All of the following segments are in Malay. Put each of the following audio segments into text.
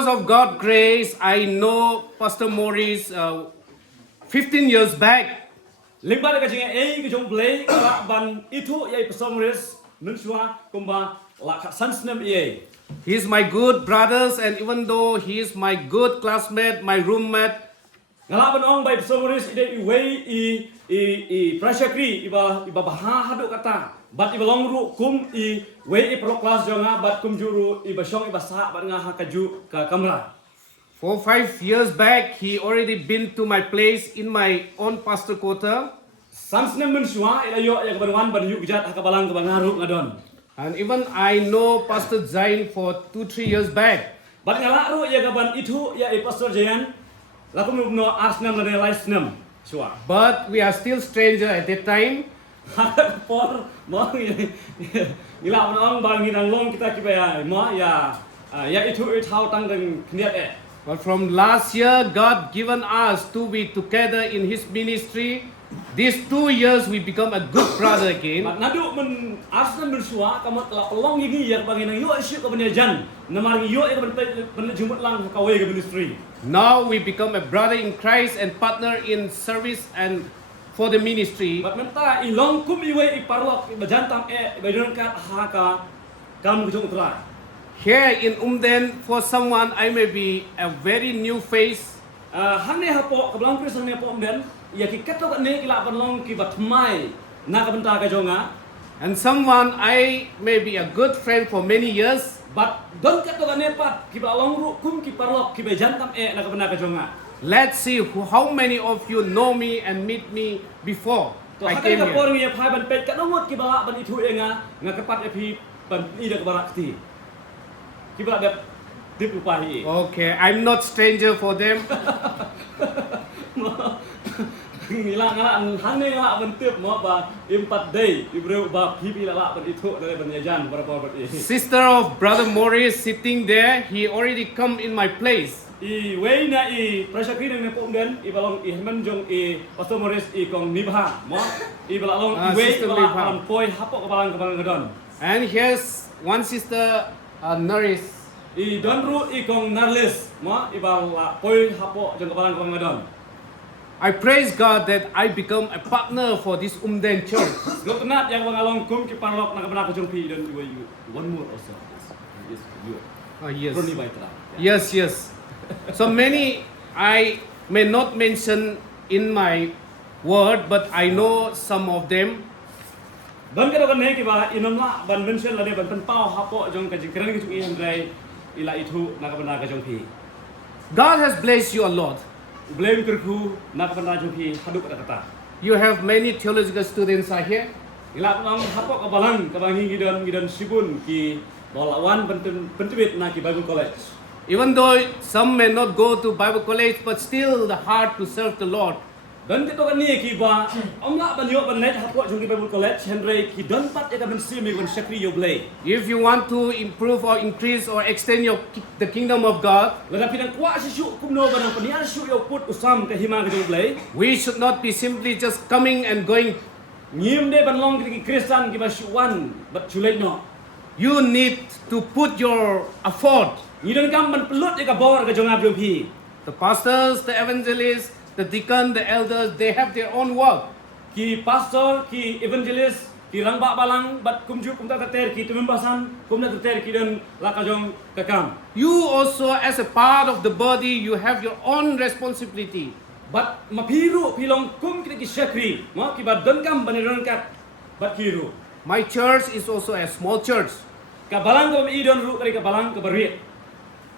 Because of God's grace, I know Pastor Maurice 15 years back. Limba ka jinga ei ki jong blay ka ban itu yai Ps.Ningshok nunsua kumba la ka sansnem ye. He's my good brothers, and even though he is my good classmate, my roommate, Ngala ban ong bai Ps.Ningshok ide i wei i prashakri iba baha hadu kata bat iba long ru kum i wei i pro class jonga bat kum juru iba shong iba sa bat nga kaju ka kamera. 4-5 years back, he already been to my place in my own pastor quarter. Sansnem nunsua ila yo ya ban wan ban yu jat hakabalang ka bangaru ngadon. And even I know Pastor Zain for 2-3 years back. Bat ngala ru ya gaban itu ya i Pastor Jayan lakum no arsnam na laisnam sua. But we are still stranger at that time. Por mo ngila ong bang nginang long kita kibaya mo ya itu how tang deng kniat e. But from last year, God given us to be together in His ministry. These 2 years, we become a good brother again. Nadu men arsnam bersua kamat long ini ya bang nginang yo isu ka benyajan namar yo e ben jumut lang ka we ka ministry. Now we become a brother in Christ and partner in service and for the ministry. Bat menta ilong kum iwe i parlok i bajantam e bedon ka haka kam kujung utara. Here in Umden, for someone, I may be a very new face. Hane hapo kablang Kristen ne hapo Umden ya ki kato ka ne kila panlong ki batmai na ka benta ka jonga. And someone, I may be a good friend for many years. But don kato ka ne pat ki balong ru kum ki parlok ki bajantam e na ka benta ka jonga. Let's see how many of you know me and meet me before I came Ka por here. ngi phai ban pet ka ngot ki bala ban itu e nga kapat e phi ban i da ka barak ti. Ki bala dat dip upahi. Okay, I'm not stranger for them. Ngila ngala hane ngala ban tip mo ba impat day ibreu ba phi la ban itu dari ban yajan berapa bat i. Sister of Brother Maurice sitting there, he already come in my place. I wei na i prasakri ne po Umden i balong i hemen jong i Pastor Maurice i kong nibha mo i balong i wei Sister bala Nibha. an poi hapok ka balang ngadon. And here's one sister, Naris. I donru i kong narles mo i bala poi hapok jong ka balang ngadon. I praise God that I become a partner for this Umden church. Gotnat yang bangalong kum ki parlok na kabana ko jong pi don i you one more also. Yes you. Yes. Roni bai tra. Yes, yes. So many I may not mention in my word, but I know some of them. Don ka kan ne ki ba inomla ban mention la de ban pen pau hapok jong ka jikran ki i handrai ila itu na kabana ka jong pi. God has blessed you a lot. Blame kerku nak pernah joki haduk kata. You have many theological students are here. Ila nang hapok kabalang kabangi gidan sibun ki bolawan pentibit na ki Bible College. Even though some may not go to Bible college, but still the heart to serve the Lord. Dan kita kan ni ki ba omla ban yo ban net hapok joki Bible College Henry ki don pat ya kan si mi ban sakri yo blay. If you want to improve or increase or extend the kingdom of God, Lada pinang kwa si syu kumno ban panian syu yo put usam ke hima ke blay. we should not be simply just coming and going. Ngim de ban long ki Kristen ki ba syuan bat chulek no. You need to put your effort. Ni dan kam ban pelut ya ka bor ka jong abjong pi. The pastors, the evangelists, the deacon, the elders, they have their own work. Ki pastor, ki evangelist, ki rangba balang, bat kumju kumta teter, ki tumimbasan, kumna teter ki dan lakajong kakam. You also, as a part of the body, you have your own responsibility. Bat mapiru pilong kum kita ki syakri, mo ki bat dengkam baniron kat bat kiru. My church is also a small church. Ka balang ko idon ru kari ka balang ka berwit.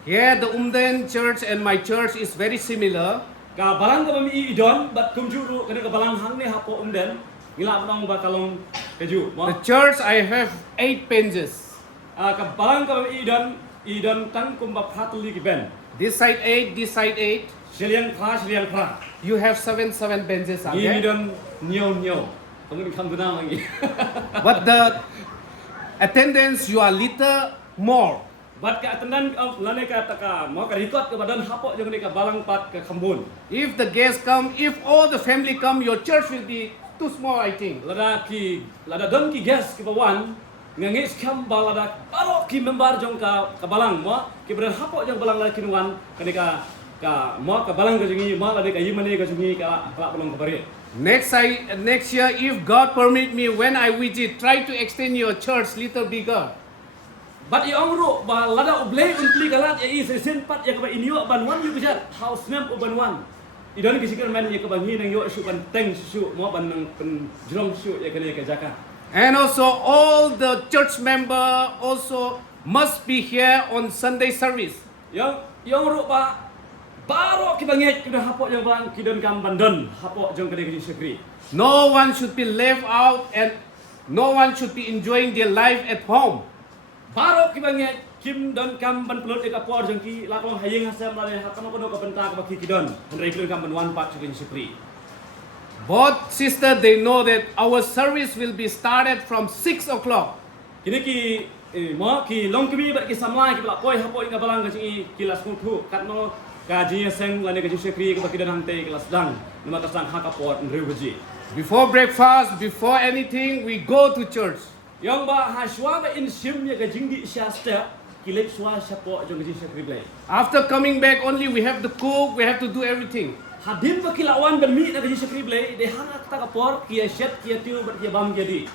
Here, the Umden church and my church is very similar. Ka balang ko idon, bat kumju ru kari ka balang hang ni hapo Umden, ngila batong bakalong kaju. The church, I have 8 benches. Ka balang ko idon tang kum ba pratuli ki ben. This side 8, this side 8. Seliang pra. You have 7 benches are Ni there. idon nyo. Kamu ni kam tunang lagi. But the attendance, you are little more. Bat ka atendan lane ka taka mau ka record ka badan hapok jong ni ka balang pat ka kambun. If the guests come, if all the family come, your church will be too small, I think. Lada don ki gas ki bawan ngangit skam balada baro ki member jong ka balang mo ki ber hapok jong balang la kinwan kadika ka mo ka balang ka jingi mo la de ka yimane ka jingi ka balong ka bare. Next year, if God permit me, when I visit, try to extend your church little bigger. But iong ro ba lada oblay umpli kalat ya is sen pat ya ka inyo banwan yu bijat house name banwan. Idon ki sikir man ya ka bangi nang yo su ban teng su mo ban nang pen jrong su ya ka jaka. And also all the church member also must be here on Sunday service. Yang ro ba baro ki banget ki hapok yang balang ki don kam bandon hapok jong kade ki sekri. No one should be left out and no one should be enjoying their life at home. Baro ki banget kim don kam ban pelot ka por jong ki lakong hayeng hasam la ha kano ka benta ka baki ki don henry ki kam ban wan pak ki sekri. Both sisters, they know that our service will be started from 6 o'clock. Kini ki mo ki long kami bat ki samlai ki la poi hapoi ka balang ka ki las ku kat no ka ji seng la ne ka ji sekri ka baki dan hante ki las dang nama tasang ha ka pot nreu ji. Before breakfast, before anything, we go to church. Yang ba ha shwa ba in sim ya ka jingdi sha step ki lep shwa shapo jong ji sekri blai. After coming back, only we have to cook, we have to do everything. Hadim ba kilawan ban mi na ka ji sekri blai de hanga ta ka por ki shet ki tiu bat ki bam jadi.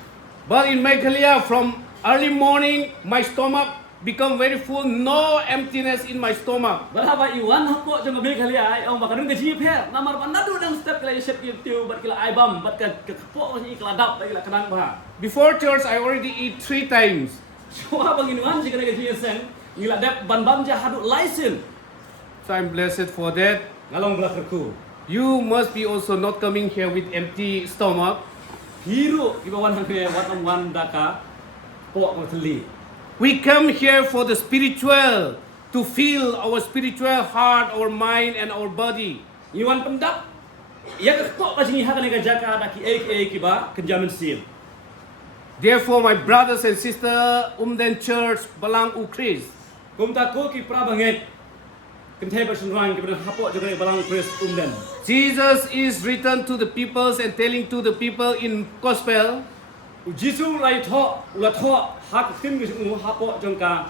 But in Meghalaya, from early morning, my stomach become very full, no emptiness in my stomach. Berapa iwan hapo jong be kali ai ong bakadun ka ji pher namar ban nadu dang step kala shet ki tiu bat kila ai bam bat ka kapo ni kala dap kila kanang ba. Before church, I already eat 3 times. Shwa bang inuan ji kana ka ji sen ngila dap ban bam ja hadu license. So I'm blessed for that. Ngalong belakku. You must be also not coming here with empty stomach. Hiru ibawan hangke wat wan daka pok ngeli. We come here for the spiritual, to feel our spiritual heart, our mind and our body. Iwan pendap ya ka tok ka sini ha kana ka jaka daki ki ba kenjamin sim. Therefore, my brothers and sisters, Umden Church, Balang Ukris, Kum ta ko ki pra banget. Kenthe ba sunrang ki ber hapok jong balang Chris Umden. Jesus is written to the peoples and telling to the people in gospel, Jisu lai tho ula tho hak tim ki hapok jong ka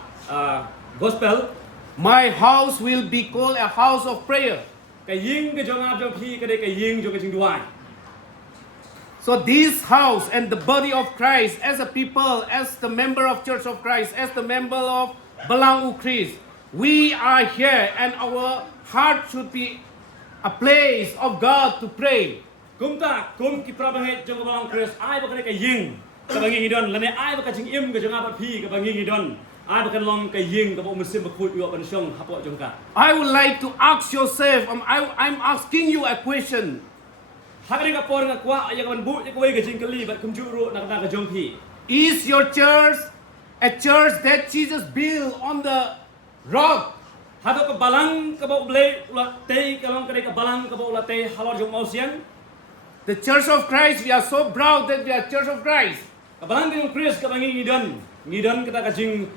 gospel my house will be called a house of prayer. ka ying ke jong a jong phi ka de ka ying jong ka jing duai. So this house and the body of Christ as a people, as the member of Church of Christ, as the member of Balang Ukris, we are here and our heart should be a place of God to pray. Kum ki pra banget jong balang Chris ai ba ka de ka ying ka bangi ngidon la ne ai ba ka jing im ka jong a ba phi ka bangi ngidon. Ai ba kan long ka ying ka bo musim ba khut yo ban shong hapok jong ka. I would like to ask yourself, I'm asking you a question. Hakari ka por nga kwa ya ka ban bu ya ka wei ka jing kali bat kum ju ro na ka jong phi. Is your church a church that Jesus built on the rock? Hado ka balang ka ba blay ula te ka long ka de ka balang ka ba ula te halor jong mausian. The Church of Christ, we are so proud that we are Church of Christ. Ka balang jong Chris ka bangi ngidon kita ka jing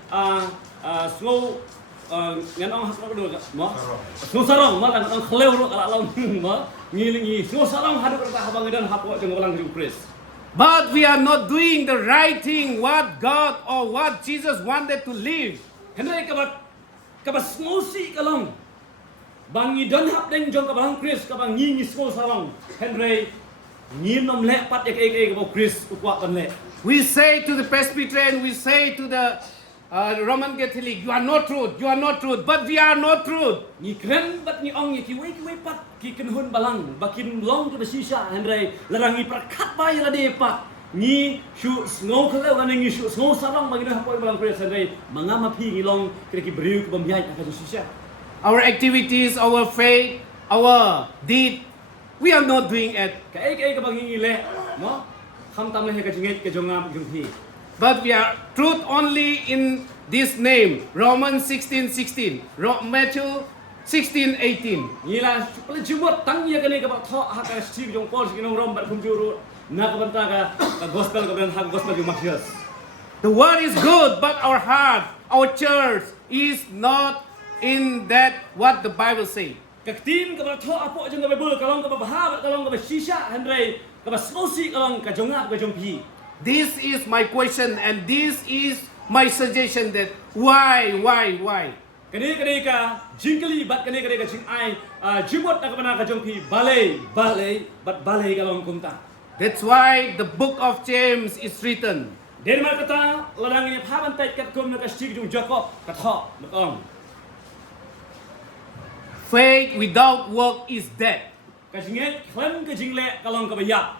slow ngan ong hakro do mo slow sarong ma kan ong khleu ro kala long mo ngilingi slow sarong hado ka habang ngidon hapok jong balang jong Chris. But we are not doing the right thing, what God or what Jesus wanted to live. Henry ka ba smosi ka long. Bangi don hap deng jong ka balang Chris ka bang ngi slow sarong. Henry ngi nom le pat ya ka ba Chris ukwa kan le. We say to the Presbyterian, we say to the Roman Catholic, you are not truth, you are not truth, but we are not truth. Ni kren bat ni ong ki wei pat ki kenhun balang bakin long to the shisha Henry larangi prakat ba ya de pat ni shu snow khale wa ni shu snow sarong bagi dah hapoi balang Chris Henry mangama phi ni long ki beriu ki bamyai ka shisha. Our activities, our faith, our deed, we are not doing it. Ka ka bangi le mo kham tam le ka jingit ka jongam jong phi. But we are truth only in this name, Romans 16:16, Matthew 16:18. Ni la pala jumot tang ya ka ni ka ba tho ha ka sti jong pol ki nong rom bat kum juru na ka banta ka gospel ka ben ha gospel jong Matthias. The word is good, but our heart, our church is not in that what the Bible says. Kaktin ka ba tho apo jong ka Bible ka long ka ba ha ka long ka ba shisha Henry ka ba smosi ka long ka jongap ka jong phi. This is my question and this is my suggestion that why? Kani ka jingkali bat kani ka jing ai jimot na kana ka jong pi balay bat balay ka long kumta. That's why the book of James is written. Den mar kata ladang ni phaban tai kat kum na ka stig jong Jacob ka tho makong. Faith without work is dead. Ka jinget khlem ka jingle ka long ka bayap.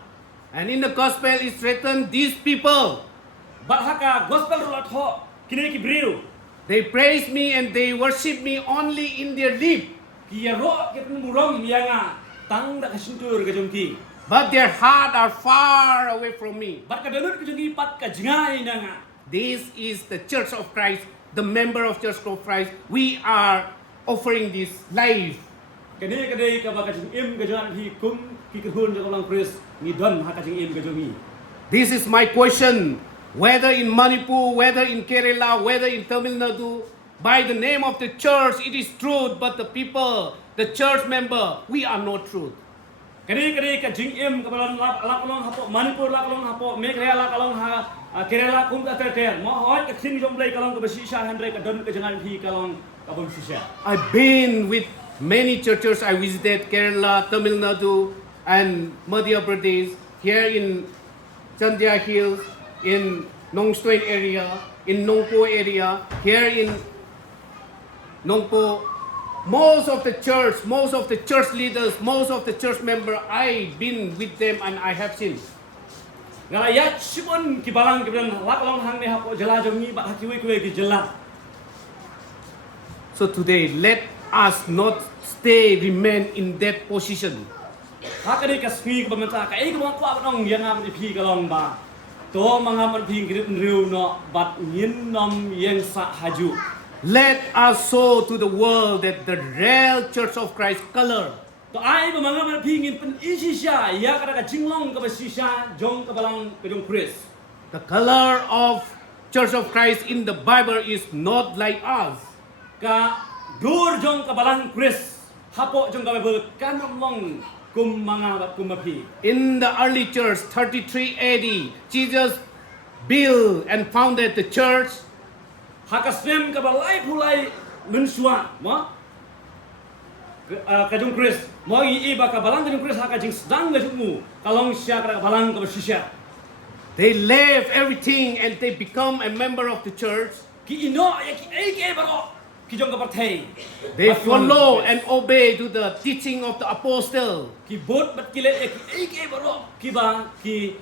And in the gospel it's written, these people, Bat haka gospel ro tho kini ki briu. they praise me and they worship me only in their lip, Ki ya ro ki murom yanga tang da ka sintur ka jong ki. but their heart are far away from me. Bat ka danut ka jong ki pat ka jingai na nga. This is the Church of Christ, the member of Church of Christ. We are offering this life. Kani ka ba ka jing im ka jong hi kum ki ka hun ka long Chris ni don ha ka jing im ka jong hi. This is my question. Whether in Manipur, whether in Kerala, whether in Tamil Nadu, by the name of the church, it is truth, but the people, the church member, we are not truth. Kani ka jing im ka balon lak long hapo Manipur lak long hapo Meghalaya lak long ha Kerala kum ka ter mo hot ka sing jong blai ka long ka basi sha handre ka don ka jangan hi ka long ka bom sisha. I've been with many churches. I visited Kerala, Tamil Nadu, and Madhya Pradesh, here in Chandya Hills, in Nongstoin area, in Nongpo area, here in Nongpo. Most of the church leaders, most of the church members, I've been with them and I have seen. Ngala ya sibon ki balang ki ban lak long hang ne hapo jala jong ni ba hakiwe kwe ki jala. So today, let us not remain in that position. Ha ka ni ka spi ka bamata ka ai ka ba kwa nong yang am ni phi ka long ba. To mga man phi ki riu no bat yin nom yang sa haju. Let us show to the world that the real Church of Christ color. To ai ba mga man phi ngin pen isi sha ya ka ka jinglong ka ba si sha jong ka balang ka jong Chris. The color of Church of Christ in the Bible is not like us. Ka dur jong ka balang Chris. Hapo jong ka Bible kanong long kum mga bat kum mapi. In the early church, 33 AD, Jesus built and founded the church. Hakasem ka balay pulay mensua mo. Ka jong Chris mo iba ka balang ka jong Chris haka jing sedang ga mu kalong siya ka balang ka sisya. They left everything and they become a member of the church. Ki ino ya ki ai ke baro ki jong ka partay. They follow and obey to the teaching of the apostle. Ki bot bat kilet ya ki ai ke baro ki ba ki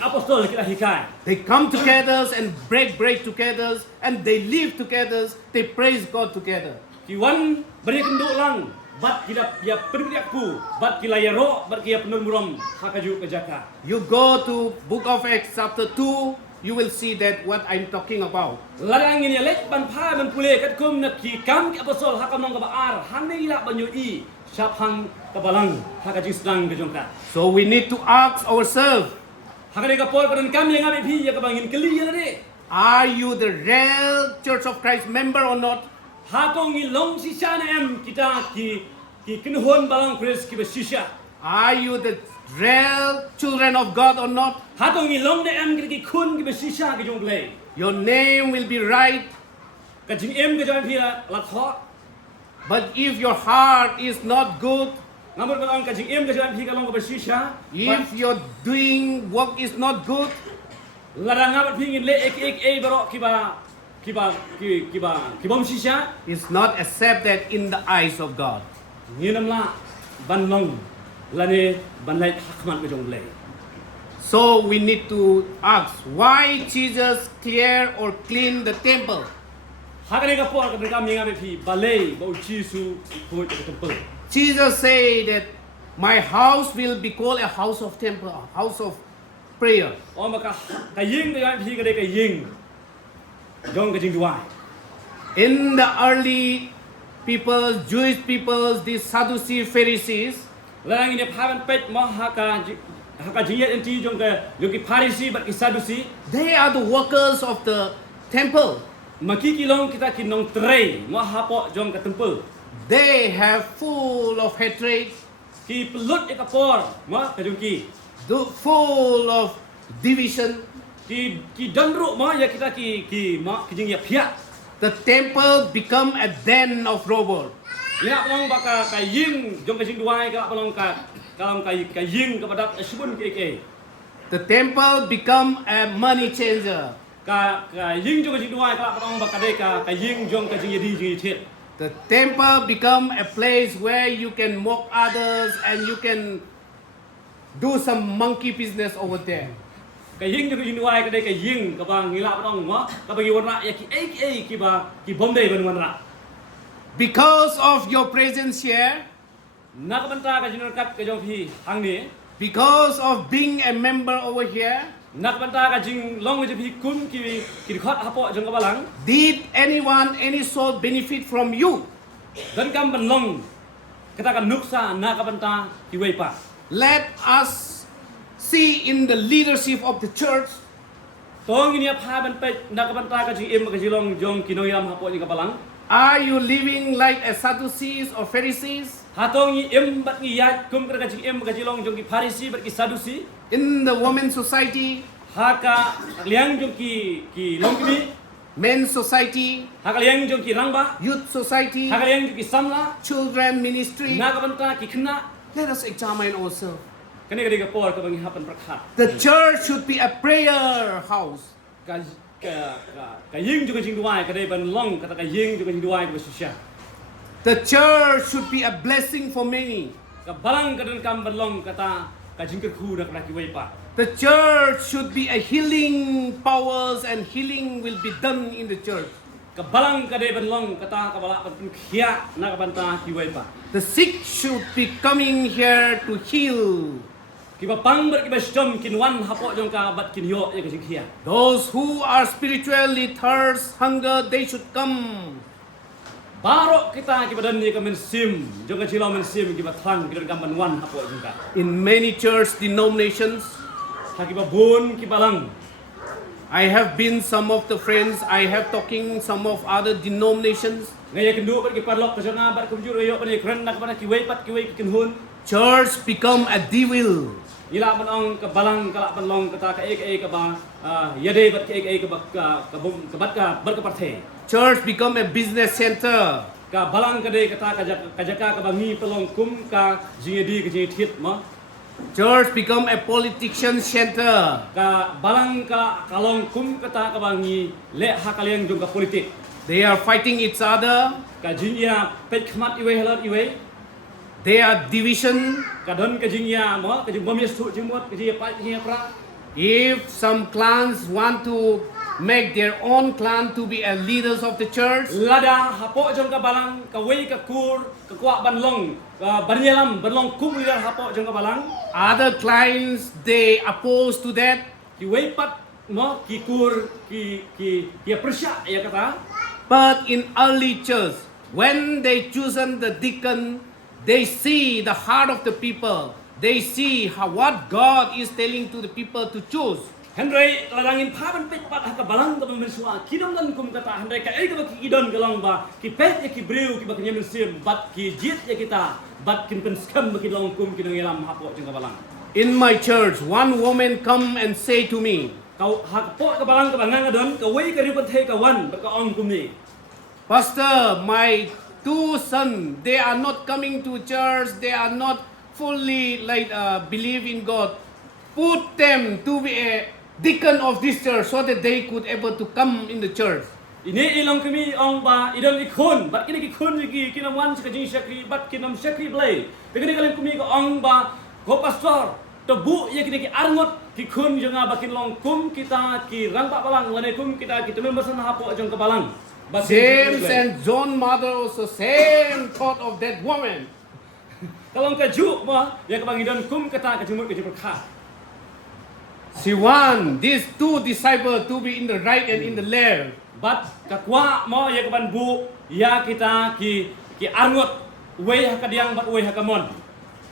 apostol ki hikai. They come together and break bread together and they live together. They praise God together. Ki wan bari kenduk lang bat kila ya perbiak ku bat kila ya ro bat kia penul muram hakaju kejaka. You go to Book of Acts chapter 2, you will see that what I'm talking about. Larang ini lek ban pha ban pule kat kum na ki kam ki apostol hakam nong ka baar hang nei la banyu i sap hang ka balang hakaju sedang kejongka. So we need to ask ourselves, Hakane ka por kan kam yang abi phi ya ka bangin keli ya re. are you the real Church of Christ member or not? Hakong ilong si sana em kita ki kinuhon balang Chris ki basisya. Are you the real children of God or not? Hakong ilong de em ki kun ki basisya ki jong play. Your name will be right, Ka jing em ka jong phi la tho. but if your heart is not good, Ngamor balang ka jing em ka jong phi ka long ka basisya. if your doing work is not good, Larang ngabat phi ngin le ek baro ki bom sisya. it's not accepted in the eyes of God. Nginam la ban long lane ban lai hakman ka jong play. So we need to ask, why Jesus clear or clean the temple? Hakane ka por ka berkam yang abi phi balay ba uchisu ko ka temple. Jesus said that my house will be called a house of temple, a house of prayer. O maka kaying ka phi ka de ka ying. Jong ka jing duai. In the early people, Jewish people, the Sadducees, Pharisees, Larang ini phaban pet mo haka jiyat enti jong ka ki Pharisee bat ki Sadducee. they are the workers of the temple. Makikilong kita kinong tray mo hapo jong ka temple. They have full of hatred, Ki pelut ikapor mo ka jong ki. full of division. ki danru ma ya kita ki jing ya phia The temple become a den of robbers. ina palong baka ka ying jong ka jing duai ka palong ka kalam ka ying kepada asbun ke The temple become a money changer. ka ying jong ka jing duai ka palong baka de ka ying jong ka jing di jing thiet The temple become a place where you can mock others and you can do some monkey business over there. ka ying jong ka jing duai ka de ka ying ka bang ngila palong ma ka bagi warna ya ki ki bomde ban warna Because of your presence here, na ka banta ka jing kat ka jong phi hang ni because of being a member over here, nak banta ka jing long je phi kum ki khot hapo jong ka balang did anyone, any soul benefit from you? dan kam ban long kita kan nuksa na ka banta ki wei pa Let us see in the leadership of the church tong ini pha ban pe na ka banta ka jing em ka jing long jong ki no yam hapo jing ka balang are you living like a Sadducees or Pharisees? hatong ni em bat ni ya kum ka jing em ka jing long jong ki Farisi bat ki Sadusi In the women's society, haka liang jong ki long ni men's society, haka liang jong ki rangba youth society, haka liang jong ki samla children ministry. na ka banta ki khna Let us examine ourselves. kani ka diga por ka bangi hapan prakhat The church should be a prayer house. ka ying jong ka jing duai ka dei ban long ka ying jong ka jing duai ka susya The church should be a blessing for many. ka balang ka dan kam ban long kata ka jing ka khu na ka ki wei pa The church should be a healing powers and healing will be done in the church. ka balang ka dei ban long kata ka bala ban khia na ka banta ki wei pa The sick should be coming here to heal. ki ba pang ber ki ba stom kin wan hapo jong ka bat kin yo ya ka jing khia Those who are spiritually thirst, hunger, they should come. baro kita ki badan ni ka men sim jong ka chilo men sim ki ba thang ki dan kam ban wan hapo jong ka In many church denominations, ha ki ba bun ki balang I have been some of the friends, I have talking some of other denominations. ngaya kendu bat ki parlok ka jong bat kum juro yo ban ni kren na ka ban ki wei pat ki wei ki kin hun Church become a devil. ila ban ong ka balang kala ban long kata ka ek ka ba yade bat ka ek ka ba ka bum ka bat ka bar ka parthe Church become a business center. ka balang ka de kata ka jaka ka ba ngi pelong kum ka jingedi ka jing thit ma Church become a politician center. ka balang ka kalong kum kata ka ba ngi le ha kaliang jong ka politik They are fighting each other. ka jing ya pet khmat iwe halat iwe They are division. ka don ka jing ya ma ka jing bom yes thu jing mot ka jing pa jing pra If some clans want to make their own clan to be a leaders of the church, lada hapo jong ka balang ka wei ka kur ka kwa ban long ka ban yelam ban long kum ila hapo jong ka balang other clans they oppose to that. ki wei pat no ki kur ki persya ya kata But in early church, when they chosen the deacon, they see the heart of the people. They see what God is telling to the people to choose. Hendrai ladangin paban pet pat ka balang ka mensua kidom dan kum kata hendrai ka ai ka kidon galang ba ki pet ya ki breu ki ba kenya mensim bat ki jit ya kita bat kin pen skam ba ki long kum ki dong yalam hapo jeng ka balang In my church, one woman come and say to me, kau hapo ka balang ka bangang adon ka wei ka ripat he ka wan ba ka ong kum ni Pastor, my two sons, they are not coming to church. They are not fully believe in God. Put them to be a deacon of this church so that they could able to come in the church. ini ilong kami ong ba idon ikon bat kini ki kun ki kinam wan ka jing syakri bat kinam syakri blai tegani kalen kumi ka ong ba ko pastor tebu ya kini ki arngot ki kun jonga bakin long kum kita ki rangpa balang lane kum kita ki temen basan hapo jong ka balang James and John mother also same thought of that woman. kalau ka ju ma ya ka bangidon kum kata ka jumut ka jumurkha She want these two disciples to be in the right and in the left. bat kakwa mo ya ka ban bu ya kita ki arngot wei hakadiang bat wei hakamon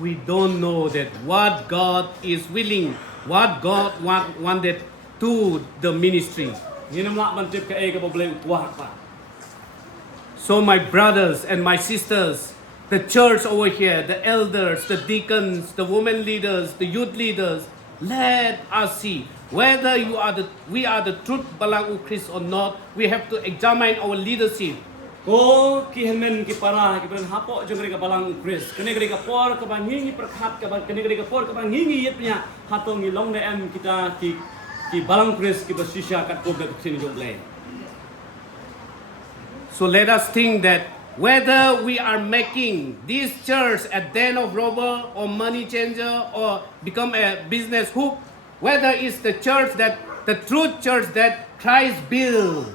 We don't know that what God is willing, what God wanted to the ministry. nginam la ban tip ka e ka boble wa pa So my brothers and my sisters, the church over here, the elders, the deacons, the women leaders, the youth leaders, let us see whether we are the truth Balang Christ or not. We have to examine our leadership. Ko ki hemen ki para ki ben hapo jong ka balang Chris kene ka por ka bangingi perkhat ka kene ka por ka bangingi yetnya hatong ni long em kita ki balang Chris ki basisha kat ko ka sini jong le. So let us think that whether we are making this church a den of robber or money changer or become a business hook, whether it's the church that the truth church that Christ built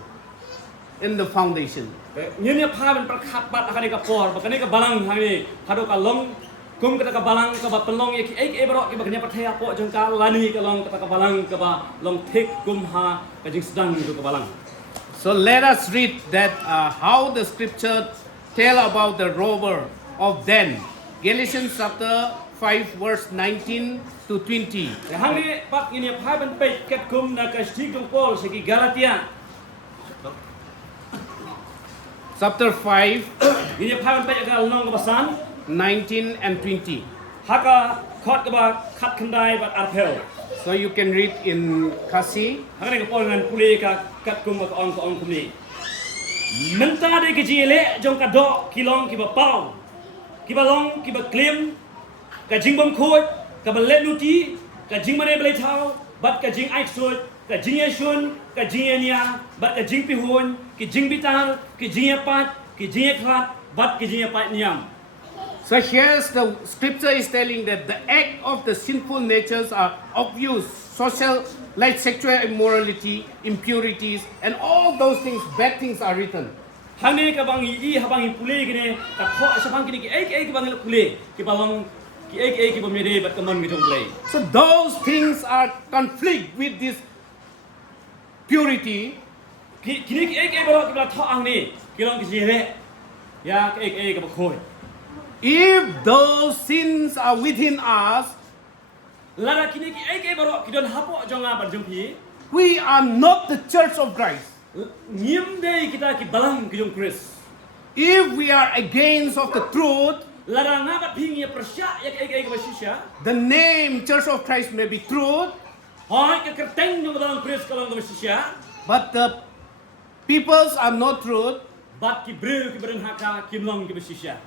in the foundation. Nyanya pha ben perkhat bat akane ka por bakane ka balang hani hado ka long kum ka balang ka ba pelong ye ki ek bro ki bakanya pathai apo jong ka lani ka long ka balang ka ba long thik kum ha ka jing sedang ka balang. So let us read that how the scripture tell about the robber of Den. Galatians chapter 5 verse 19 to 20. Hani pak nyanya pha ben pe ket kum na ka stik jong Paul segi Galatia Chapter 5, ini phaban pe ka long ka basan 19 and 20. haka khot ka ba khat khandai bat arphel So you can read in Kasi. haka ka pol ngan puli ka kat kum ka ong kumni menta de ki jile jong ka do kilong ki ba pau ki ba long ki ba klim ka jing bom khoi ka ba le nuti ka jing mane blai thau bat ka jing ai soi ka jing ye shun ka jing ye nia bat ka jing pi hun ki jing bitar ki jing ye pat ki jing ye khat bat ki jing ye pat niam. So here's the scripture is telling that the act of the sinful natures are obvious, social, like sexual immorality, impurities, and all those things, bad things are written. Hane ka bang i habang i puli kini ka tho sa bang kini ki ek bang puli ki balong ki ek ki bamire bat kamon mi jong play. So those things are conflict with this purity. Kini ki ek baro ki ba tho ang ni ki long ki jire ya ki ek ka ba khoi. If those sins are within us, Lara kini ki ek baro ki don hapo jonga bat jong pi we are not the church of Christ. ngim dei kita ki balang ki jong Chris. If we are against of the truth, Lara nga bat ping ye persya ya ek ba shisha. the name Church of Christ may be truth, Hoi ka kerteng jong balang Chris kalong ka ba shisha. but the peoples are not truth. Bat ki breu ki beren haka kim long ki ba shisha.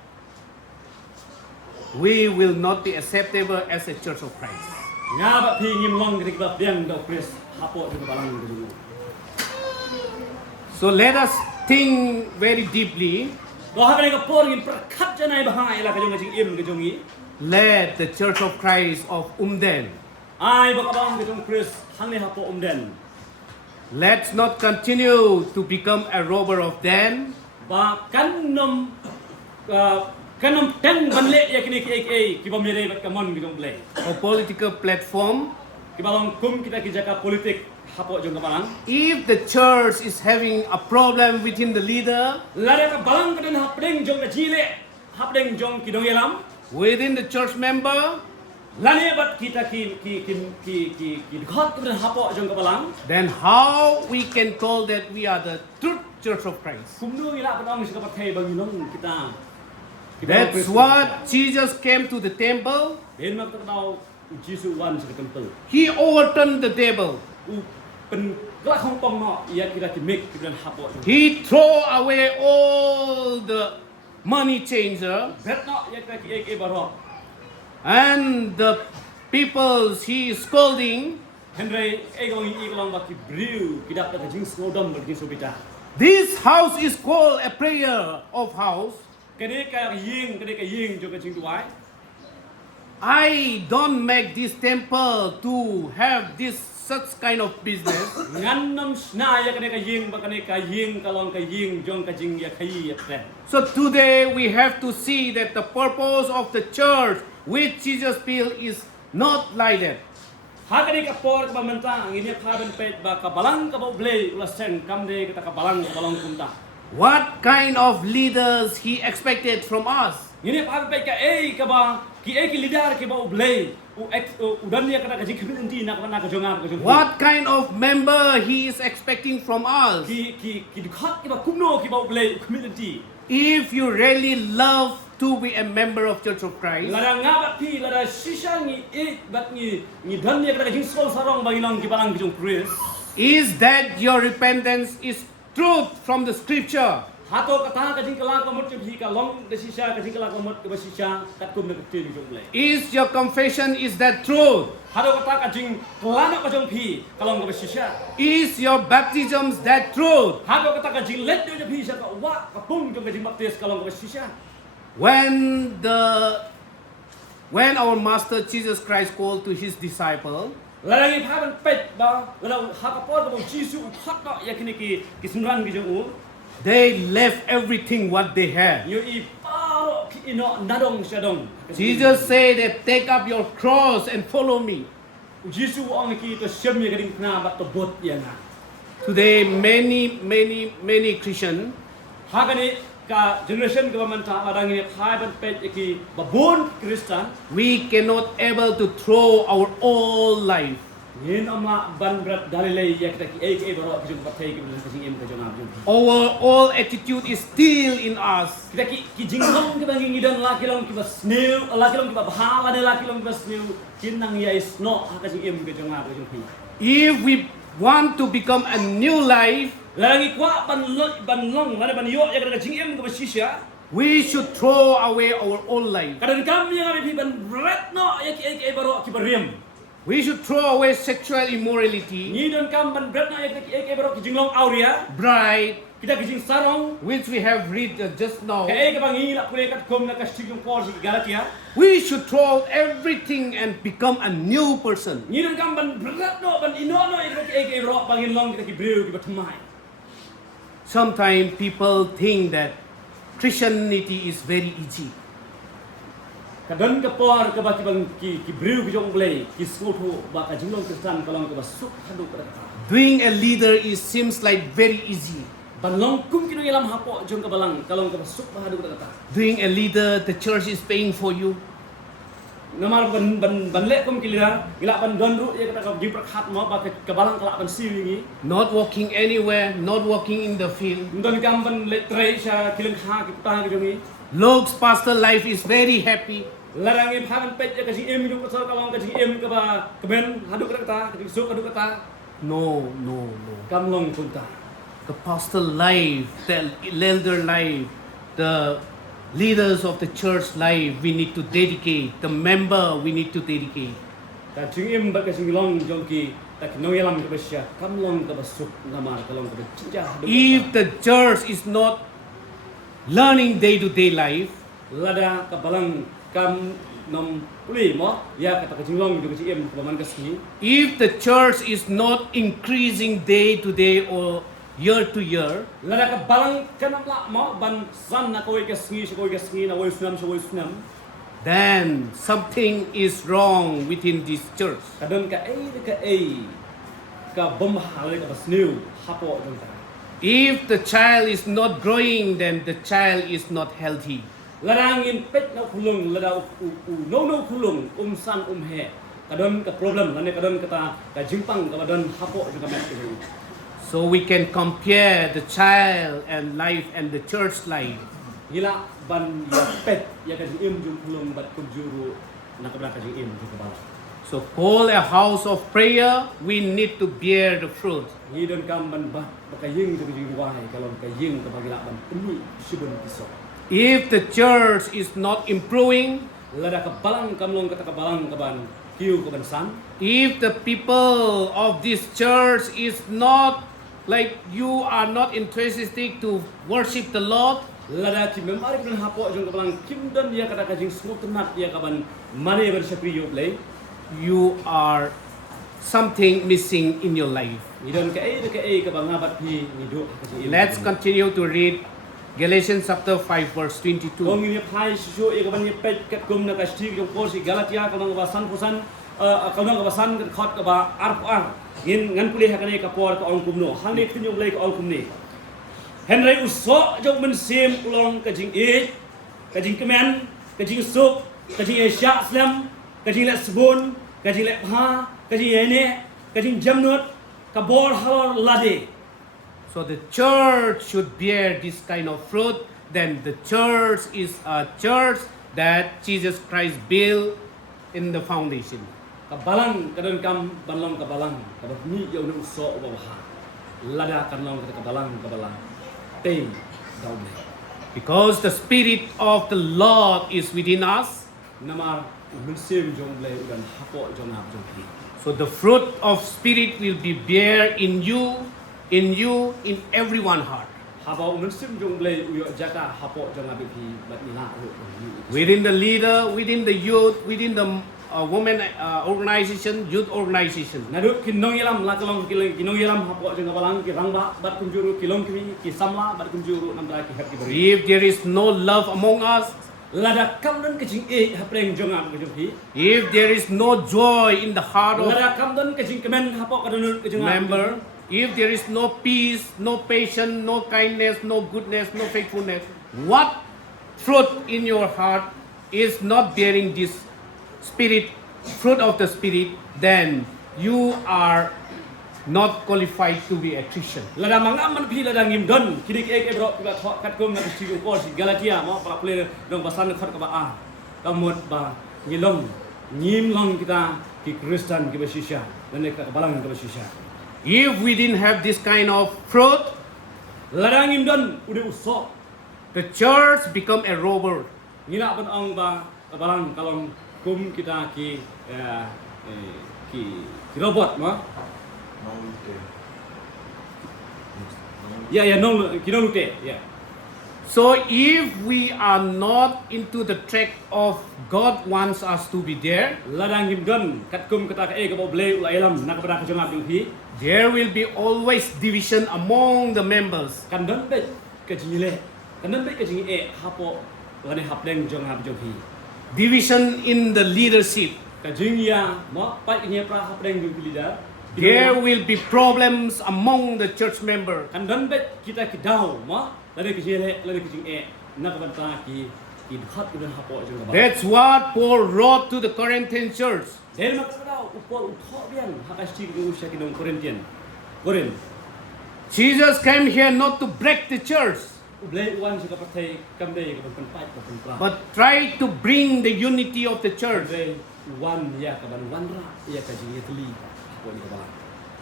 We will not be acceptable as a Church of Christ. Nga ba pi ngim long ki ba piang do Chris hapo jong balang ki jong. So let us think very deeply. Lo ha ka por ngin perkhat janai bahai la ka jong jing im ka jong yi. Let the Church of Christ of Umden, Ai ba ka bang ka jong Chris hang ni hapo Umden. let's not continue to become a robber of Den, Ba kanom ten banle ya kini ki ba mere bat kamon ki jong play. or political platform. Ki ba long kum kita ki jaka politik hapo jong ka balang. If the church is having a problem within the leader, Lare ka balang ka den hapdeng jong ka jile hapdeng jong ki dong yelam. within the church member, Lane bat kita ki ghot ka den hapo jong ka balang. then how we can call that we are the true Church of Christ? Kumnu ila pa dong si ka pathai bang nong kita. That's what Jesus came to the temple. Ben mak ta daw Jisu wan sa temple. He overturned the table. U pen la khong pong no ya kita ki mek ki den hapo. He throw away all the money changer, Bet no ya kita ki baro. and the people he is scolding. Henry igong ba ki brew ki dap ta jing snowdom ba ki sobita. This house is called a prayer of house. Kene ka ying jo ka jing tuai. I don't make this temple to have this such kind of business. Ngan nam sna ya kene ka ying kalong ka ying jong ka jing ya khai ya pre. So today we have to see that the purpose of the church which Jesus built is not like that. Ha kene ka por ka menta ngini pha ben pet ba ka balang ka ba blay ula sen kam de ka balang kumta. What kind of leaders he expected from us? Ngini pha ben pet ka ba ki leader ki ba blay u dan ya ka jing khamin ndi na ka jonga ka jong. What kind of member he is expecting from us? Ki khot ki ba kumno ki ba blay khamin ndi. If you really love to be a member of Church of Christ Lada ngabat pi lada shisha ngi bat ngi dan ya kata jing sol sarong bagi long ki balang kijong Chris. is that your repentance is truth from the scripture. Hato kata ka jing kala ka mot ki ka long de shisha ka jing kala ka mot ka shisha kat kum de ki jong le. Is your confession is that truth? Hato kata ka jing kala ka jong pi ka long ka shisha. Is your baptisms that truth? Hato kata ka jing let de pi sha ka wa ka pung jong ka jing baptis ka long ka shisha. When our Master Jesus Christ called to his disciple, Lagi paman pet ba kalau hakapor ka Jisu hak ka ya kini ki sunran ki jong they left everything what they had. yo I paro ki ino nadong syadong. Jesus said that take up your cross and follow me. Jisu ang ki to syam ya kading na bat to bot ya na. Today many Christian Hakani ka generation ka manta madang ni khai ban pet ki babon Kristen we cannot able to throw our all life. yin amla ban brat dalilei ya kita ki baro ki jong patay ki ka sing em ka jong ab jong. Our all attitude is still in us. Kita ki jinglong ki bangi ngidang laki long ki bas new laki long ki ba bahala de laki long ki bas new kinang ya is no ka sing em ka jong ab jong pi. If we want to become a new life, Lagi kwa ban long mana ban yo ya ka sing em ka basisya. we should throw away our old life. Kadang kami yang abi ban brat no ya ki baro ki bariem. We should throw away sexual immorality, Ni don kam ban brat no ya ki baro ki jinglong auria. pride, Kita kijing sarong which we have read just now. kaya ka bang ila pule kat kom na kastig yung por si Galatia. We should throw out everything and become a new person. Ni don kam ban brat no ban inono ila ki baro bangin long kita ki breu ki batumay. Sometimes people think that Christianity is very easy. Kadang ka por ka ba ki bang ki breu ki jong blay ki skutu ba ka jinglong Kristen kalong ka basuk hadu ka. Being a leader is seems like very easy. Banlong kum kino ilam hapo jong ka balang kalong ka basuk hadu ka kata. Being a leader, the church is paying for you. Namar ban le kum kilira ila ban don ru ya kata ka jing prakhat mo ba ka balang kala ban siwi ngi. Not walking anywhere, not walking in the field. Don kam ban le trai sa kilang ha ki ta ki jongi. Looks pastor life is very happy. Larangi paman pet ya kasi em du ka kalong ka em ka ba kaben hadu ka ta ka sok hadu ka ta No. kamlong punta. The pastor life, the elder life, the leaders of the church life, we need to dedicate. The member, we need to dedicate. Ta jing em ba kasi long jong ki ta ki no yalam ka basya kamlong ka basuk namar kalong ka cinja hadu. If the church is not learning day-to-day life, Lada ka balang kam nom uli mo ya kata ka jinglong du kasi em ka man kasi. if the church is not increasing day-to-day or year-to-year, Lada ka balang kanam la mo ban san na koy kasi na way sunam then something is wrong within this church. kadon ka bomhal ka basnew hapo jong ta. If the child is not growing, then the child is not healthy. Larangin pet na kulung lada no kulung san he kadon ka problem lane kadon kata ka jimpang ka badon hapo juga mat ki. So we can compare the child and life and the church life. Gila ban ya pet ya ka jim jum kulung bat kun juru na ka ka jim juga bala. So call a house of prayer, we need to bear the fruit. Ni don kam ban ba ka ying ka jing wai kalon ka ying ka bagila ban puni sibun kisok. If the church is not improving, Lada ka balang kamlong kata ka balang ka ban kiu ka ban san. if the people of this church is not like you are not enthusiastic to worship the Lord, Lada ti memari kun hapo jong ka balang kim don ya kata ka jing smok tenat ya ka ban mane ber sapri yo play. you are something missing in your life. Ni don ka ka bang abat pi ni do ka si. Let's continue to read Galatians chapter 5 verse 22. Kong ni pai su e ka ban ni pet kat kum na ka sti jong por si Galatia ka nang basan pusan ka nang basan ka khot ka ba ar ngin ngan puli ha ka ni ka por ka ong kum no hang ni tin yo play ka ong kum ni. Henry uso jong men sim ulong ka jing ka jing kemen ka jing sup ka jing sya slam ka jing le sabun ka jing le ha ka jing ene ka jing jamnut ka bor halor lade. So the church should bear this kind of fruit then the church is a church that Jesus Christ built in the foundation. Kabalang kadon kam banlong kabalang kadon ni yo nu so baha. Lada kanlong kabalang Tem daule. Because the Spirit of the Lord is within us, Namar mensim jong ble udan hapo jong hap jong hi. so the fruit of Spirit will be bear in in everyone heart. Haba mensim jong ble uyo jaka hapo jong hap hi bat ila ro. Within the leader, within the youth, within the women organization, youth organization. Nadut kinong yalam la kalong kinong yalam hapo jong kabalang ki rangba bat kunjuru kilong ki samla bat kunjuru namda ki hap ki beri. If there is no love among us, Lada kam dan kecing hapreng jong hap jong hi. if there is no joy in the heart of Lada kam dan kecing kemen hapo kadon kecing member, if there is no peace, no patience, no kindness, no goodness, no faithfulness, what fruit in your heart is not bearing this spirit, fruit of the Spirit, then you are not qualified to be a Christian. Lada mangam man pi lada ngim don kidik bro ka thok kat kum na si ko si Galatia mo pa ple dong pasan khot ka ba a kamut ba ngilong ngim long kita ki Kristen ki basisya dan ka balang ka basisya. If we didn't have this kind of fruit, Lada ngim don udah usok the church become a robber. ngila ban ong ba ka balang kalong kum kita ki robot mo. Ya no kino lute ya. So if we are not into the track of God wants us to be there, Ladang ngim don kat kum kata ka ka ble ulailam nak pada ka jongap ding hi. there will be always division among the members. Kan don be ka jile kan don be ka jing hapo lane hapdeng jong hap jong hi. Division in the leadership. Ka jing ya mo pai nya pra hapdeng jong leader. There will be problems among the church member. Kan don be kita ki dau mo lane ka jile lane ka jing nak banta ki dhat udan hapo jong ka ba. That's what Paul wrote to the Corinthian church. Del mak ka dau upor uthok bian hakashi ku usya ki dong Korintian. Korin. Jesus came here not to break the church, Ublay uwan sa kapatay kamday ka pagpanpat ka pagpra. but try to bring the unity of the church. Ublay uwan ya ka ban wanra ya ka jing yetli hapo ni ka ba.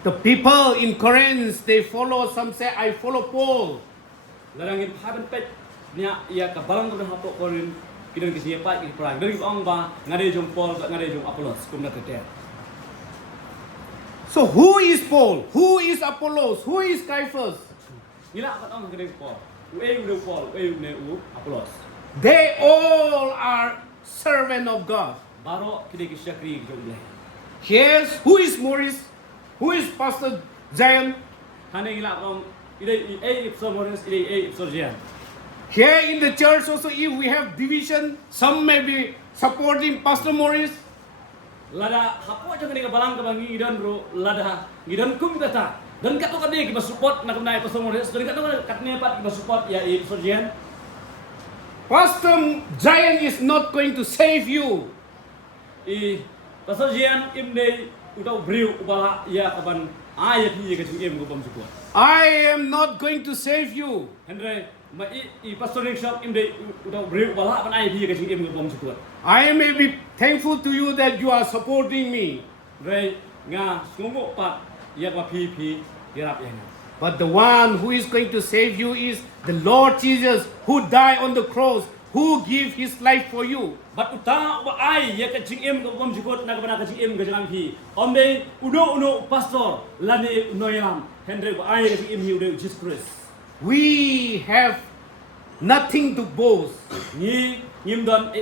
The people in Corinth, they follow, some say, I follow Paul. Larangin haban pet niya ya ka balang ka hapo korin kidang kisiya pa ki pra. Dari ong ba ngade jong Paul ngade jong Apollos kum na tete. So who is Paul? Who is Apollos? Who is Cephas? Nila ka ong ngade Paul. Ude Paul, ude Apollos. They all are servant of God. Baro kide kisya kri jong ublay. Here's who is Maurice? Who is Pastor Zion? Hane ngila kong ide ipso Morris ide ipso Jian. Here in the church also, if we have division, some may be supporting Pastor Maurice. Lada hapo jong ka balang ka bangi idon bro lada ngidon kum kata. Dan kato ka di kiba support na kunay Pastor Morris. Dan kato ka katne pat kiba support ya ipso Jian. Pastor Zion is not going to save you. Pastor Jian imde utau briu ubala ya kaban ayat ni ka jing ko bam support. I am not going to save you. Andre ma Pastor Ningshok imde utau briu ubala ban ayat ni ka jing ko bam support. I may be thankful to you that you are supporting me. Re nga sungo pat ya ka pi yarap yan. But the one who is going to save you is the Lord Jesus, who died on the cross, who gave his life for you. Bat uta ba ay ya ka jing ko bam support na ka bana ka jing ka jang pi. Omde uno pastor lane noyam. Henry ba ay ka jing hi ude Jesus Christ. We have nothing to boast. Ni ngimdon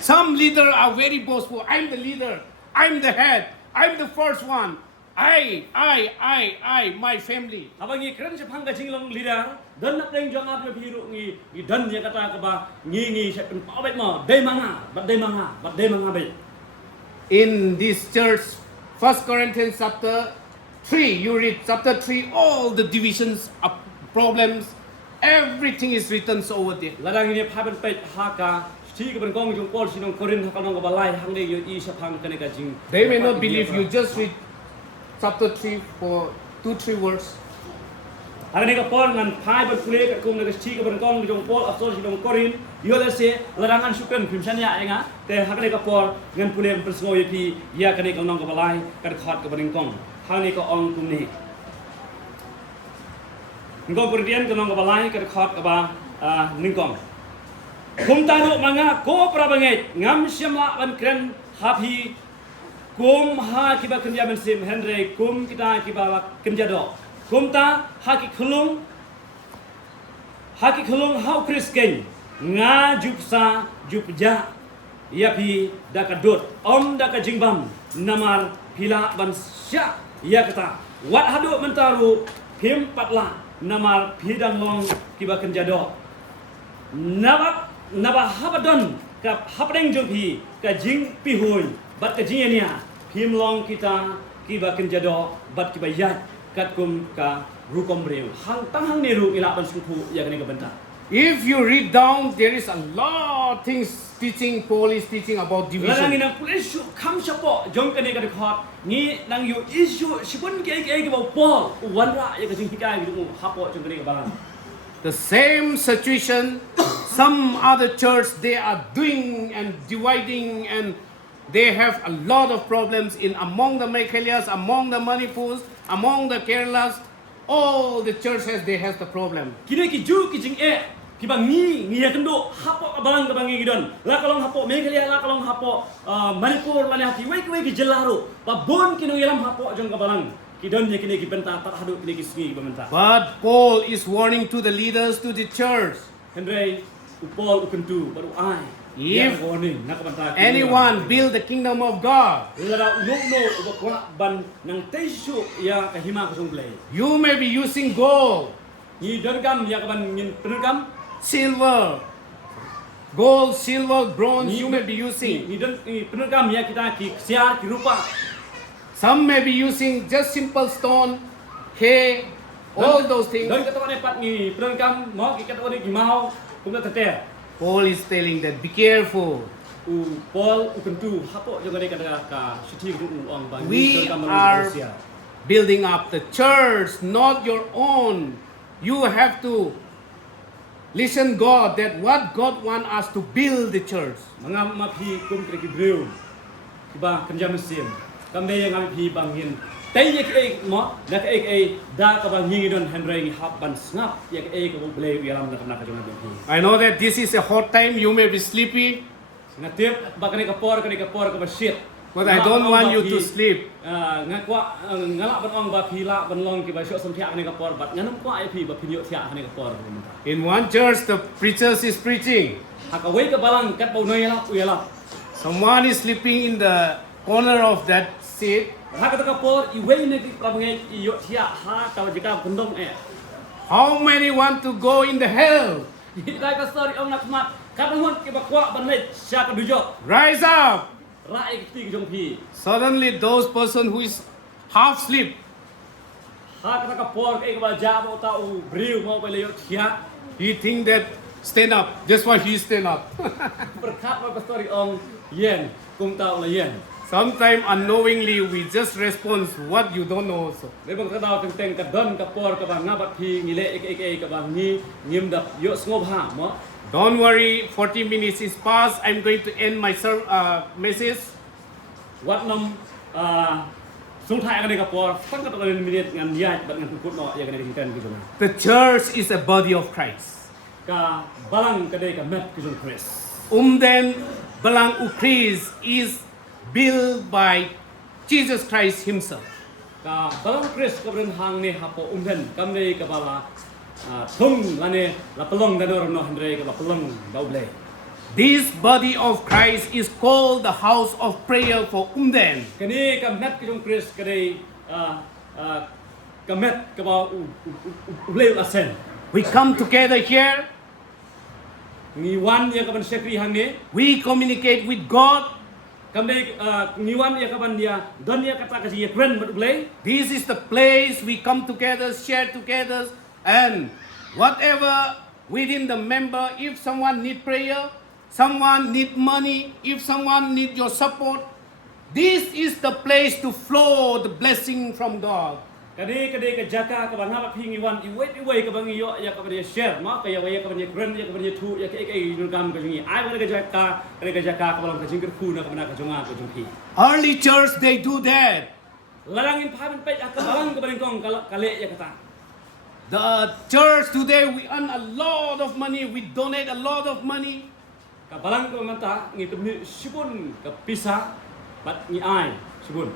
Some leaders are very boastful. I'm the leader. I'm the head. I'm the first one. I, my family. Abangi keren sa pangga jinglong leader, dan nak deng jang ap biru ngi dan dia kata ka ba ngi sa pawet mo, day manga bay. In this church, 1 Corinthians chapter 3, you read chapter 3, all the divisions of problems, everything is written over there. Ladang ini paben pet haka, si ka ban kong jong Paul sinong Korin hakalong ka balay hang de yo i sa pang kaneka jing. They may not believe you. Just read chapter 3 for 2-3 words. Hari ni kapor ngan pai berkulit kat kum nak cik berkong jong pol asal jong korin. Yo le se larangan sukan kimsan ya enga. Te hari ni kapor ngan pulem persmo yepi ya kan ni kong nong ka balai kat khot ka berkong. Hari ni ko ong kum ni. Ngong kurdian ka nong ka balai kat khot ka ba ningkong. Kum taru manga ko prabanget ngam syamla ban kren hapi kum ha kiba kerja mensim Henry kum kita kiba kerja do. Kum ta haki khulung hau Chris King nga jupsa jupja ya pi dakadut om dakajingbam namar pila ban sya ya kata wat hadu mentaru pim patla namar pidang long kiba kerja do. Naba habadon ka habdeng jopi ka jing pihoy bat ka jingenia him long kita kiba kenjado bat kiba yat kat kum ka rukom breu hang tang ne ru ila ban suku ya kene ka benta. If you read down, there is a lot things teaching. Paul is teaching about Lang division. ina issue kam chapo jong kene ka khot ni nang yu issue sibun ke ba Paul wanra ya ka jing pikai du hapo jong kene ka balang. The same situation, some other church they are doing and dividing, and they have a lot of problems in among the Meghalias, among the Manipurs, among the Keralas. All the church has the problem. Kini ki ju ki jing ki bang ni ya kendo hapo ka balang ka bangi gidon la kalong hapo Meghalaya la kalong hapo Manipur la hati wei ki jelaro ba bon kino yelam hapo jong ka balang kidon ye kini ki benta tak hadu kini ki singi ba menta. But Paul is warning to the leaders, to the church. Henry upol ukentu baru ai. If warning nak benta. anyone build the kingdom of God, lara no ubakwa ban nang teisu ya kahima ka sungplay. you may be using gold, Ni dergam ya ka ban ngin penergam silver, gold, silver, bronze, you may be using. ni penergam ya kita ki siar ki rupa. Some may be using just simple stone, hay, all those things. Dari kata orang pat ni penergam mau ki kata orang ki mau kumna teter. Paul is telling that be careful. Paul ukentu hapo jong kene kata ka sithi ku ong bang. We are building up the church, not your own. You have to listen God that what God want us to build the church. Mangam mapi kum kre ki breu. Kiba kerja mesin. Kambe yang mapi bangin. Tai ye ke mo nak da ka bang hingi don Henry hap ban snap ye ke ko bleu yalam nak nak jong mapi. I know that this is a hot time. You may be sleepy, Ngatip ba kene ka por ka ba shit. but I don't want you to sleep. Ngakwa ngalak ban ong ba phila ban long ki ba syok som thia kene ka por bat nganam kwa ye phi ba phinyo thia kene ka por. In one church, the preacher is preaching. Hakawai ka balang kat bau noi la uyala. Someone is sleeping in the corner of that seat. Haka ka por iwei ne ki prabangai iyo thia ha ta jika bundong How many want to go in the hell? Lai ka story ong nak mat ka bangun ki bakwa banai sya ka dujo. Rise up! Rai ki ti jong phi. Suddenly, those person who is half asleep, Haka ka por ka ba ja ba ta u briu mo ba le yo thia. he think that stand up. That's why he stand up. Berkat ba story ong yen kum ta la yen. Sometimes unknowingly we just respond what you don't know also. Lebang ka daw teng ka don ka por ka ba ngabat phi ngile ka ba ni ngim dap yo sngop ha mo. Don't worry, 40 minutes is past. I'm going to end my message. Wat nom sung thai ka ne ka por tak ka to minute ngan ya bat ngan put no ya ka ne kan gitu na. The church is a body of Christ. Ka balang ka de ka met ki jong Chris. Umden Balang Ukris is built by Jesus Christ himself. Ka balang Chris ka bren hang ne hapo umden kam ne ka bala thung la ne la pelong da no Andre ka la pelong dauble. This body of Christ is called the house of prayer for Umden. Kani ka met ki jong Chris ka de ka met ka ba uble asen. We come together here. Ni wan ya ka ban sekri hang ne. We communicate with God. Kamde niwan ya kaban dia don ya kata kasi ya kren uble. This is the place we come together, share together, and whatever within the member, if someone need prayer, someone need money, if someone need your support, this is the place to flow the blessing from God. Kadai ke jaka ke bangha pingi wan iwei ke bangi yo ya ke share ma ke ya ke grand ya ke tu ya ke gam ke jingi ai ke jaka ke balang ke jingir ku na ke bana ke jonga ke jungki. Early church, they do that. Larangin phaben pe ak balang ke baling kong kale ya kata. The church today, we earn a lot of money, we donate a lot of money. Ka balang ke manta ngi tumni sibun ke pisa bat ngi ai sibun.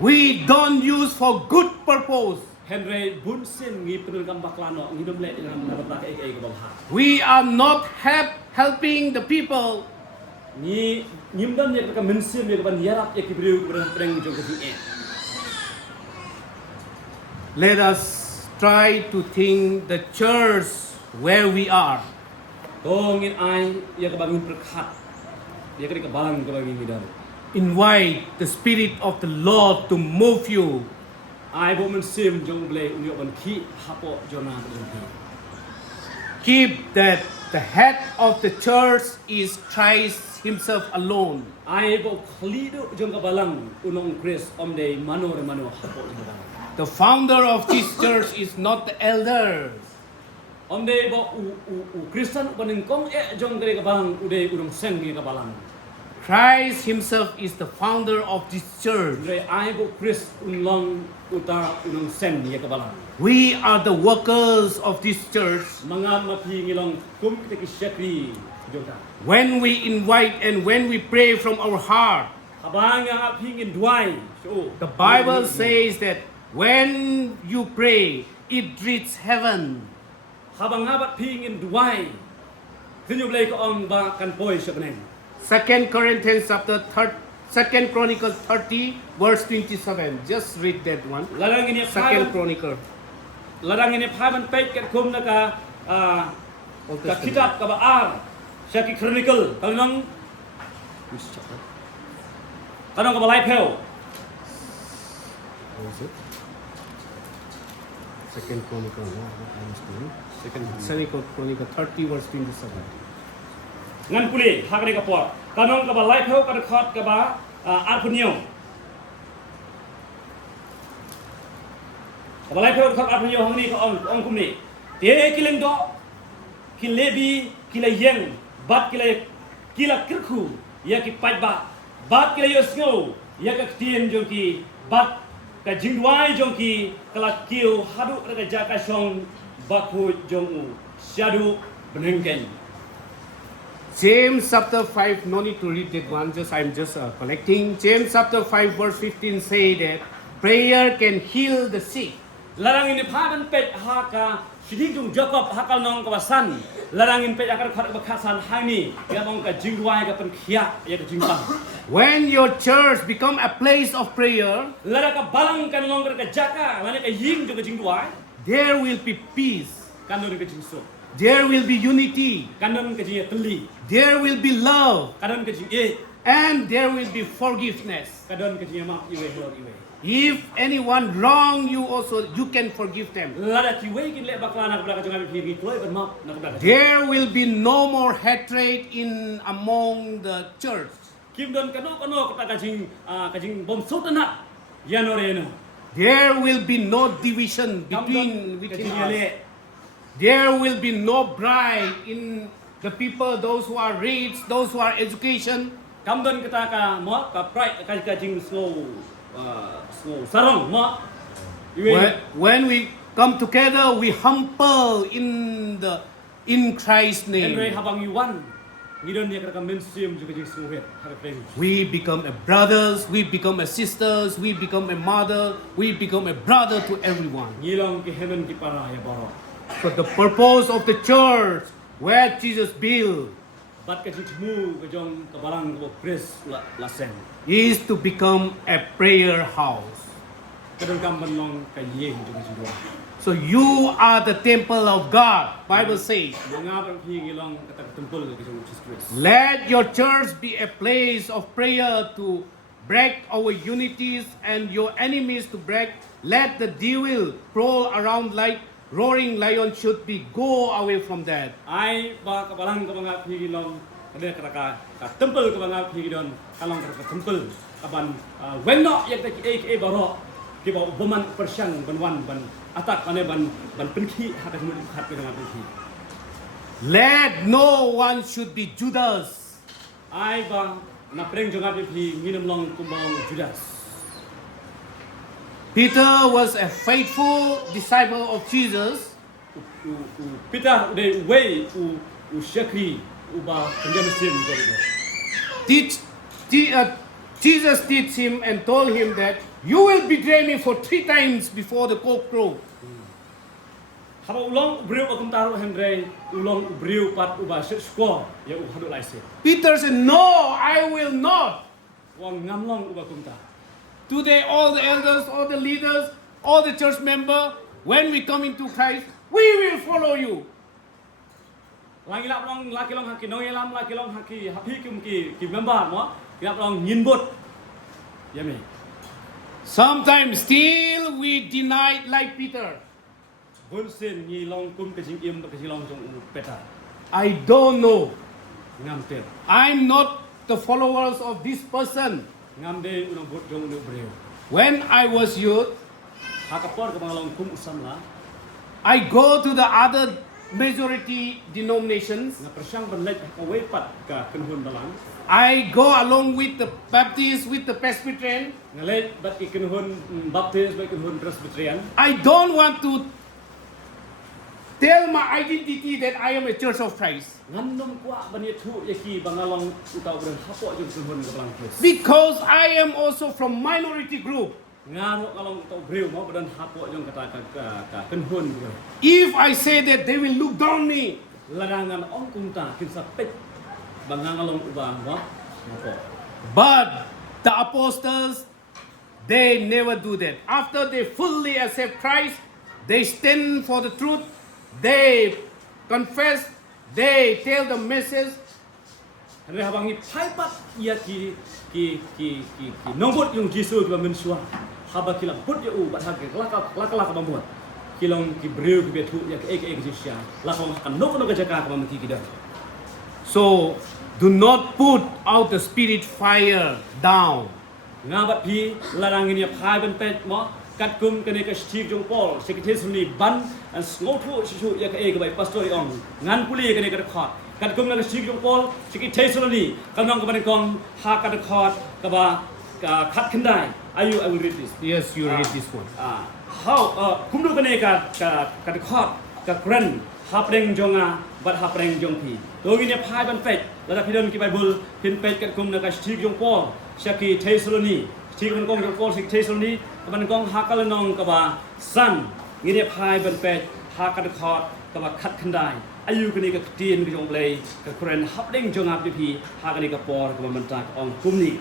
We don't use for good purpose. Henry bunsin ngi penul kam baklano ngi dum le dalam nabata ke babha. We are not helping the people. Ni nyimdan ya ka mensim ya ban yarap ya kibriu bereng jong ke ji. Let us try to think the church where we are. Tongin ai ya ka bangin perkhat. Ya ka balang ke bagi midar. Invite the Spirit of the Lord to move you. Ai bo mensim jong ble unyo ban ki hapo jona jong. Keep that the head of the church is Christ himself alone. Ai bo khlido jong ka balang unong Chris omde mano hapo jong. The founder of this church is not the elders. Omde bo Kristen baning kong jong ka balang ude unong sen ka balang. Christ himself is the founder of this church. Re ai bo Chris unlong uta unong sen ya ka balang. We are the workers of this church. Mga mapi ngilong kum kita ki syakri jong ka. When we invite and when we pray from our heart, Habang nga pingin duai. So the Bible says that when you pray, it reaches heaven. habang habat pingin duai. Kinyo blay ko ang ba kan poy sa kaneng. 2 Corinthians chapter 2 Chronicles 30 verse 27. Just read that one. Larang ini 2 Chronicle. Larang ini paman pait kat kum na ka Old ka Testament. kitab ka baar. Siya ki chronicle. Kanang kanang ka balay pel. What was it? 2 Chronicle. Second Chronicle 30 verse 27. Ngan puli hakre ka por. Kanang ka balay pel ka khot ka ba arpunyo. Ka balay pel ka arpunyo hang ni ka ong kum ni. Te kileng do kilebi kilayeng bat kila kirku ya ki paj ba bat kila yosngo ya ka tien jong ki bat ka jingwai jong ki kala kiu hadu ka jaka song baku jong syadu benengken. James chapter 5, no need to read that one, I'm just collecting. James chapter 5 verse 15 say that prayer can heal the sick. Larang ini paman pet haka sidik jong Jacob hakal nong kawasan. Larangin pet akar khat bakasan hani ya mong ka jingwai ka pen khia ya ka jingpang. When your church become a place of prayer, Lara ka balang kan nong ka jaka lana ka ying jong ka jingwai there will be peace. kanon ka jingso. There will be unity. Kanon ka jing teli. There will be love. Kanon ka jing And there will be forgiveness. kadon ka jing ma iwe hor iwe. If anyone wrong you also, you can forgive them. Lara ki we kin le bakla nak ka jong abi kloi ban ma nak ka. There will be no more hatred in among the church. Kim don kano ka jing bom sutana. Yanore no. There will be no division between us. There will be no pride in the people, those who are rich, those who are education. Kamdon kita ka mo ka pride ka jing snow sarong mo. When we come together, we humble in Christ's Henry name. habang yuwan. Ngidon niya ka mensium juga jing suhet. We become a brothers, we become a sisters, we become a mother, we become a brother to everyone. Ngilong ki heaven ki para ya baro. So the purpose of the church, where Jesus built, Bat ka jingmu ka jong ka barang ko Chris la sen. is to become a prayer house. Kadon kamban long ka yeng juga jingwa. So you are the temple of God, Bible says. Mga pa ngilong ka tempel ka jong Jesus Christ. Let your church be a place of prayer to break our unities and your enemies to break. Let the devil prowl around like roaring lion should be go away from that. Ai ba ka barang ka mga ngilong kada ka tempel ka mga ngilong kalong ka tempel kaban wenno yak ta ki baro kita berman persiang ban atak ane ban penki hak semua hak dengan penki. Let no one should be Judas. Ai ba na preng jonga pi minum long kumbang Judas. Peter was a faithful disciple of Jesus. Peter udah way syakri uba penjamisin jadi. Jesus teach him and told him that you will betray me for 3 times before the cock crow. Haba ulong ubriu akum taruh Henry ulong ubriu pat uba skor ya hadu laise. Peter said, no, I will not. Wang ngamlong uba kum tar. Today, all the elders, all the leaders, all the church members, when we come into Christ, we will follow you. Lagi laki long haki nong elam laki long haki hapi ki member mo kilap long nyinbut. Ya me. Sometimes still we deny like Peter. Bun sin ni long kum ke sing im ke sing long jong peta. I don't know. Ngam ter. I'm not the followers of this person. Ngam de unong bot jong ubriu. When I was youth, Hakapor ke long kum usam la. I go to the other majority denominations. Na persiang ban lek away pat ka kenhun balang. I go along with the Baptists, with the Presbyterian. Ngalek bat kenhun Baptist bat kenhun Presbyterian. I don't want to tell my identity that I am a Church of Christ. Ngandom kwa bani thu yaki bangalong utau bren hapo jong kenhun ke balang Christ. Because I am also from minority group. Ngaro kalong utau breu mo badan hapo jong kata ka kenhun ke. If I say that, they will look down me. Larangan ong kunta kinsa pek bangalong ubang mo. Ngapo. But the apostles, they never do that. After they fully accept Christ, they stand for the truth, they confess, they tell the message. Henry habangi paipat ia ki nombot yung Yesus ke mensua. Haba kila put ya u bat hak laka bambuat. Kilong ki breu ki betu ya ke Yesus. Lakong kan no ke jaka ka mamti kita. So, do not put out the spirit fire down. Ngabat pi larang ini phai ben pet mo kat kum kene ka Steve Jong Paul secretary ni ban an ngotu sisu ya ke bai pastor ong ngan puli kene ka khot kat kum na Steve Jong Paul secretary ni kanong ka ban kong ha ka khot ka ba ka khat khandai I will read this. Yes, you read this one. How kum du kene ka khot ka kran ha preng jonga bat ha preng jong pi do ini phai ban pet la pidon ki Bible pin pet kat kum na ka Steve Jong Paul Shaki Tesaloni, Stephen Kong Jong Paul Tesaloni, kaban kong hakalanong kaba san, ngine phai ban pet, hakat khot, kaba khat khandai. Ayu kini ka tien ka jong play, ka kren hapding jong ap pi, hakani ka por kaba mantak ong kumni.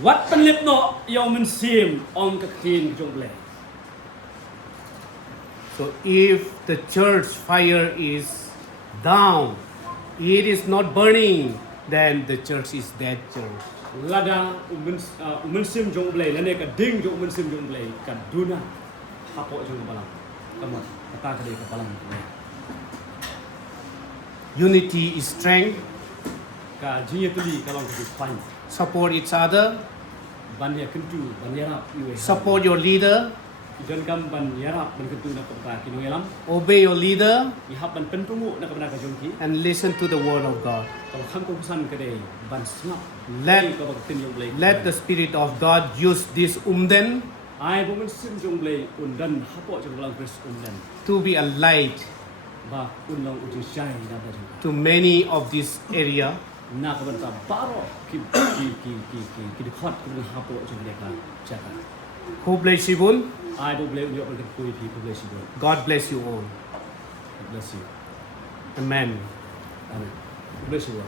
Wat panlip no yaw men sim ong ka tien ka jong play. So if the church fire is down, it is not burning, then the church is dead church. Lada umensim jong play, lane ka ding jong umensim jong play, ka duna hapo jong balang. Kamu kata ka ka balang. Unity is strength. Ka jinya tuli kalong ka fine. Support each other. Banyak kentu, banyak rap. Support your leader. Dan kam banyak rap ban kentu nak kata kinu elam. Obey your leader. Ihap ban pentungu nak kena ka jongki. And listen to the word of God. Kalau kam ko pesan ka dei ban snap. Let the Spirit of God use this Umden Ai bo men sim jong blai undan hapo jong lang Chris Umden. to be a light Ba unlong uji shine na ba jong. to many of this area. Na ka ban ta baro ki dekat ku hapo jong leka jaka. Who bless you all? Ai bo blai yo ban ku pi ku bless you. God bless you all. Bless you. Amen. Amen. Bless you.